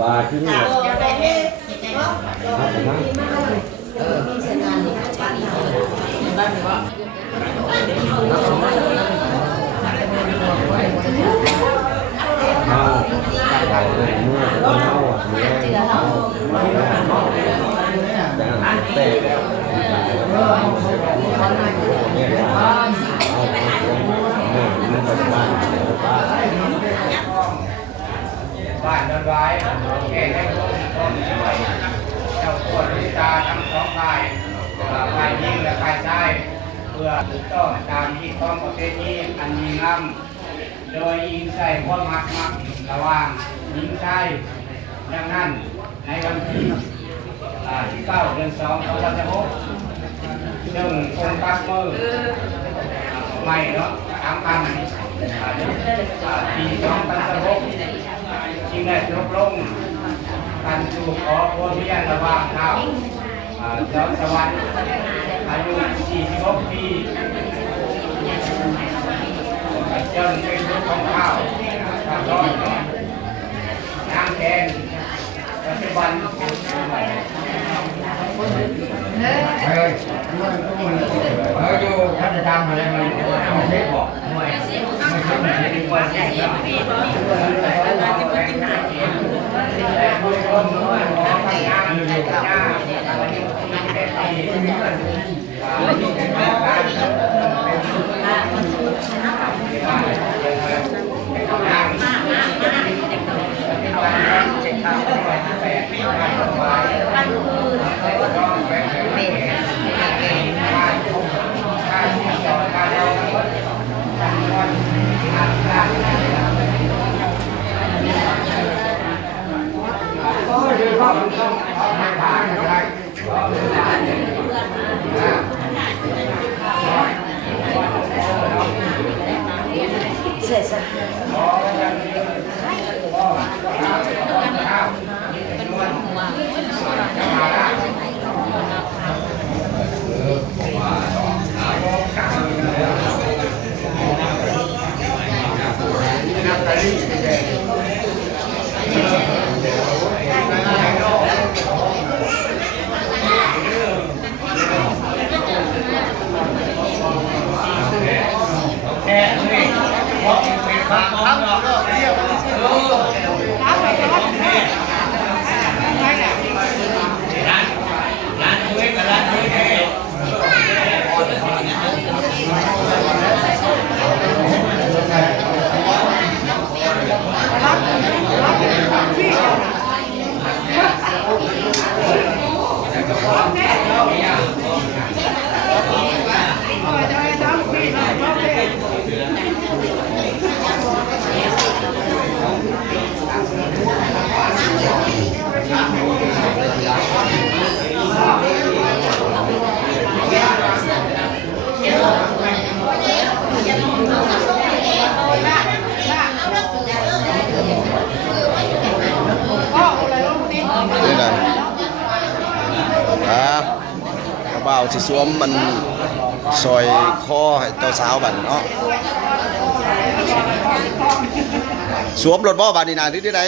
บาที่นี่ครับผมเอาเมื่อเราแต่เนี่ยเอาบ้านเดินไว้แก่ให้คนคนช่วยเจ้าปวดวิชาทั้งสองฝ่ายฝ่ายหญิงและฝ่ายชายเพื่อถูกต้องตามที่ต้องประเพณีอันดีงามโดยอิงใส่ความมักระหว่างหญิงชายดังนั้นในวันที่19 เดือน 2 2566ซึ่งองค์ปักมือใหม่เนาะทำกันปี2016จึงได้จบลงการสู่ขอพระเมียระหว่างเท้าจอมสวรรค์อายุ46 ปีจนเป็นลูกของข้าวร้อนนางแดงปัจจุบันอยู่พัฒนาอะไรมาไม่ใช่บอกไม่ใช่ไม่ใช่ดีกว่าใช่ไหมแต่ผู้ชมว่าหมอทำงานอยู่กับญาติวันนี้เป็นปีที่การเสร็จสักบ่าวสิสวมมันซอยคอให้เจ้าสาวบัดเนาะสวมรถบ่บัดนี่นะที่ใด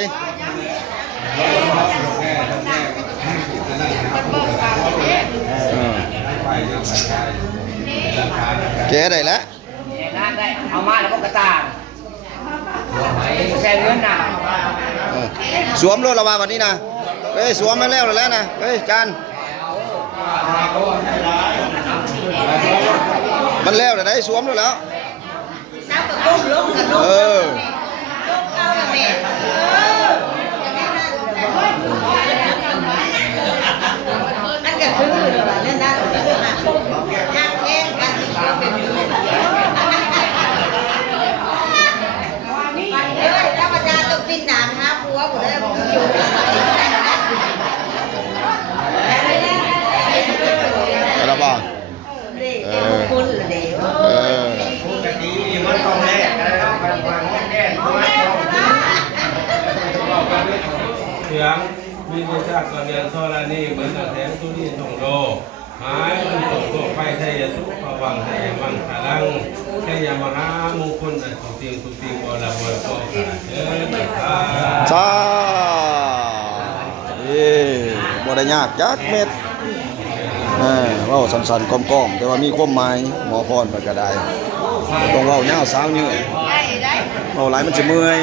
แกได้แล้วได้เอามาแล้วก็กระตาแช่เงินน่ะสวมรถเรามาวันนี้นะเฮ้ยสวมมาแล้วนะเฮ้ยจานมันแล้วได้สวมแล้วก็คือนั่นนะยากแค่กันเป็นถ้าประชาต้องปิดหนามหาผัวหมดเลยอยู่เราบอกคุณเดี๋ยวปกติมันต้องแลกอะไรต้องการความแก้เสียงมีวิชาการเรียนโซลานี่เหมือนกับแสงสุริยนทงโลหายมันตกตัวไปไทยสุขวังไทยมังคลังไทยมหามงคลทุกสิ่งบริวารก็ขาดเดินทางสา ได้ยากจักเม็ดเว้าสั้นๆก้อมๆแต่ว่ามีความหมายหมอพรมันก็ได้ต้องเว้ายาวสาวยืดเว้าหลายมันจะเมื่อย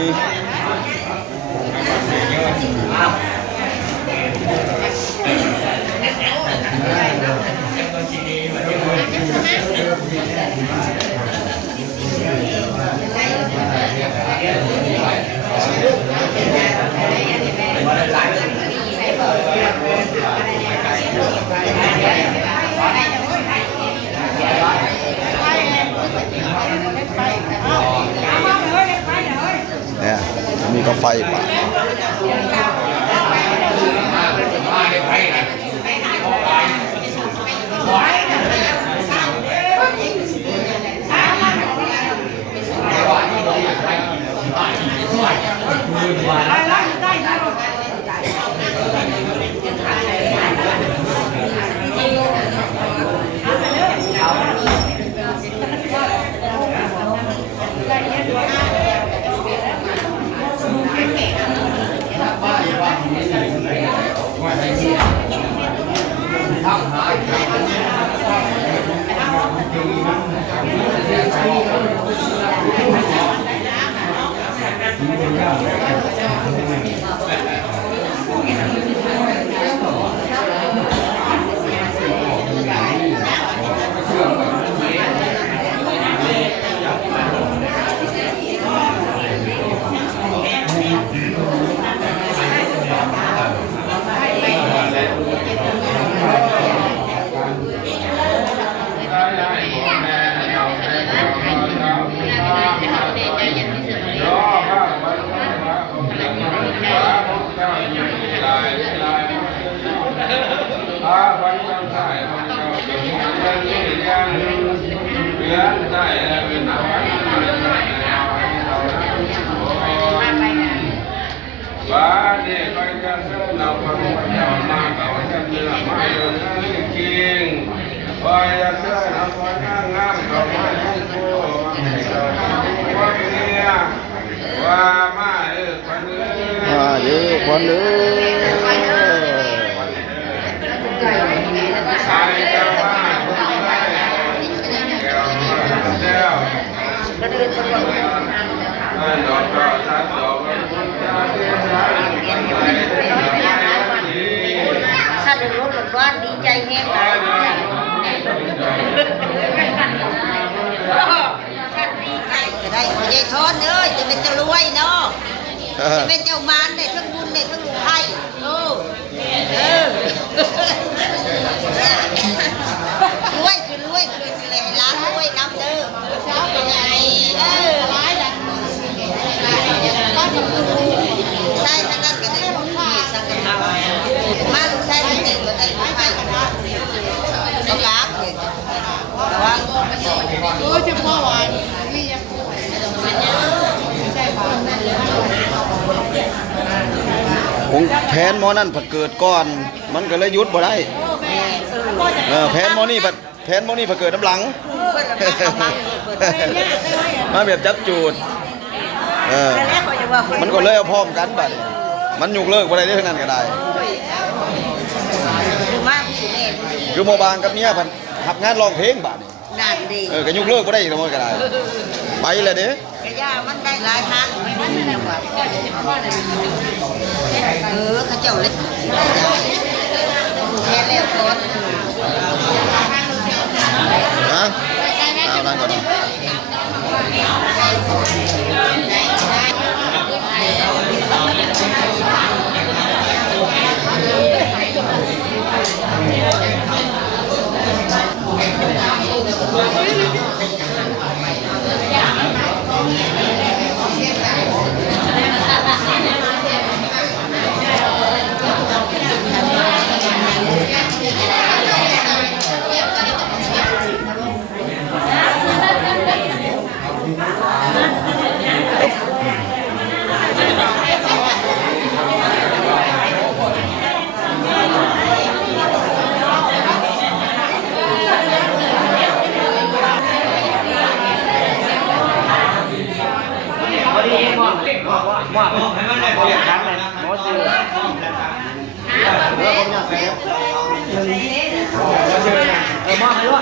เนี่ยมีกาแฟป่ะบ้านนี่ก็จะเส้นเราคนเจ้ามาเก่าจะเนื้อไม้เดินนั่งกินคอยจะเส้นเราคนงามงามเขาไม่ให้กูว่าเนี่ยว่ามาคนเนื้อมาเด้อควันเด้อใส่เจ้ามาคนไทยแก้วมาเจ้าดอกก็ทัดดอกก็คุณจะเสียใจกันไปถ้าเดินรถหลดว่าดีใจแห้งเลยจะได้ขอยายทอนเอ้ยจะเป็นเจ้ารวยเนาะจะเป็นเจ้ามารได้ทั้งบุญได้ทั้งลูกไผ่โอ้รวยคือรวยคือเลยร้านรวยน้ำเด้อเช้าเป็นไงร้ายดังใช่ทั้งนั้นก็ได้บุญมีสังฆทานมาลูกชายทั้งนี้ก็ได้บุญไปก็กราบเลยแต่ว่าจะพ่อวานนี่ยังของแผนหมอนั่นผัดเกิดก่อนมันก็เลยหยุดบ่ได้แผนหมอนี่ผัดเกิดน้ำหลังมาแบบจับจูดมันก็เลยเอาพร้อมกันบัดมันยุกเลิกบ่ได้ทั้งนั้นก็ได้คือหมอบางกับเมียพันทับงานร้องเพลงบัดนั่นดีก็ยุกเลิกบ่ได้อีกแล้วมันก็ได้ไปเลยเด้กระยามันได้หลายทางมันดีนะว่าเขาเจ้าเลยแค่แล้วก่อนนะเอานั่งก่อนให้มันได้เปลี่ยนครั้งเลยหมอซื้อ มอบให้ด้วย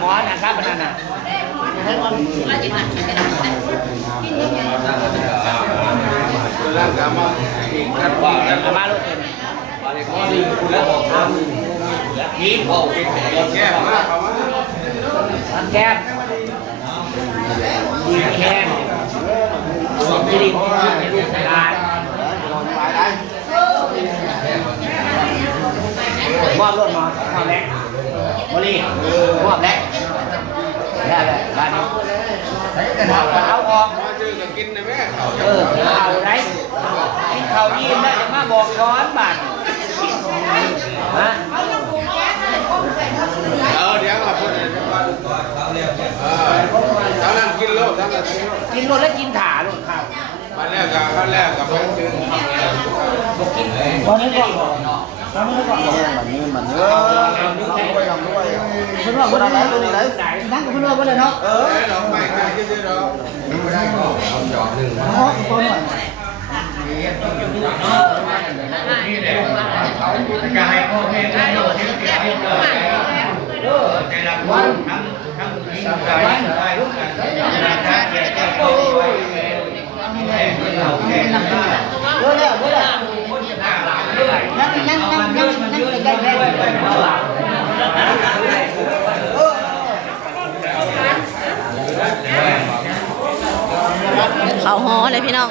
หมอนะครับนั่นน่ะร่างกายมาอีกกันว่าแล้ว มาลูกนี่โอ้แก้มาเขามาทำแก้มดีแข้งดีดีงานมอบรถมอบแล้วบริมอบแล้วได้เลยบ้านนี้เอาออก มาเจอกับกินนะแม่ เอาไรกินข้าวยีนแล้วจะมาบอกช้อนบาทฮะ เดี๋ยวเราพูดกันว่าทางนั้นกินโลดทางนั้นกินโลด กินรถแล้วกินถาลูกข้าว มาแรกกับไปถึง กินตอนนี้ก่อนตอนนี้ก่อน มันเออด้วยทำด้วย เพื่อนว่าเพื่อนอะไรตัวนี้ไหนนั่งกับเพื่อนว่าเพื่อนเนาะ เราไม่กล้าที่จะเรา จะให้พ่อแม่ได้โดดที่เกี่ยวกับแต่ละวันทั้งกินกันได้รู้กันได้แก่แก่เราแก่ได้เรื่อยๆนั่งเขาฮ้อเลยพี่น้อง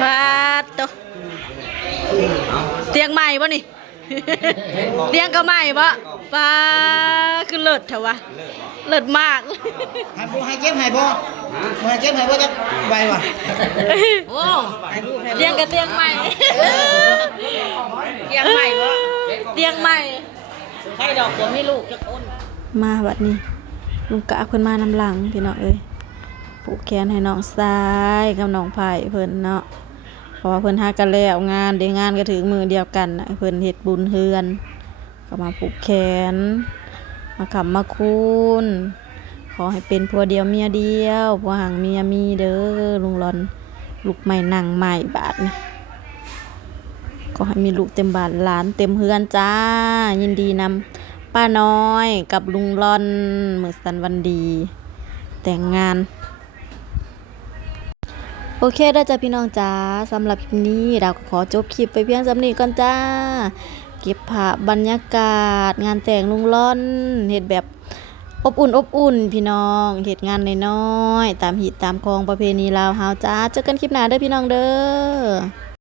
ปาดตัวเตียงใหม่ป่ะนี่ เตียงก็ใหม่ป่ะปาคือเลิศเถอะวะเลิศมาก ให้เจ็บให้บ่ให้เจ็บให้บ่จะใบวะ โอ้เตียงกับเตียงใหม่เตียงใหม่ป่ะเตียงใหม่ให้ดอกผมให้ลูกจะคนมาบัดนี้ลุงกะเพิ่นมานำหลังพี่น้องเอ้ยผูกแขนให้น้องซ้ายกับน้องไผ่เพิ่นเนาะเพราะว่าเพิ่นหากันแล้วงานเดี๋ยวงานก็ถึงมือเดียวกันนะเพิ่นเฮ็ดบุญเฮือนก็มาผูกแขนมาขำมาคูนขอให้เป็นผัวเดียวเมียเดียวผัวห่างเมียมีเด้อลุงหลอนลูกใหม่นั่งใหม่บาทนี่ก็ให้มีลูกเต็มบ้านหลานเต็มเฮือนจ้ายินดีนำป้าน้อยกับลุงหลอนมื้อสันวันดีแต่งงานโอเคได้จ้ะพี่น้องจ้าสำหรับคลิปนี้เราก็ขอจบคลิปไปเพียงสำนี้ก่อนจ้าเก็บภาพบรรยากาศงานแต่งลุงล่อนเฮ็ดแบบอบอุ่นพี่น้องเฮ็ดงานน้อยๆตามหิตตามคองประเพณีลาวเฮาจ้าเจอกันคลิปหน้าเด้อพี่น้องเด้อ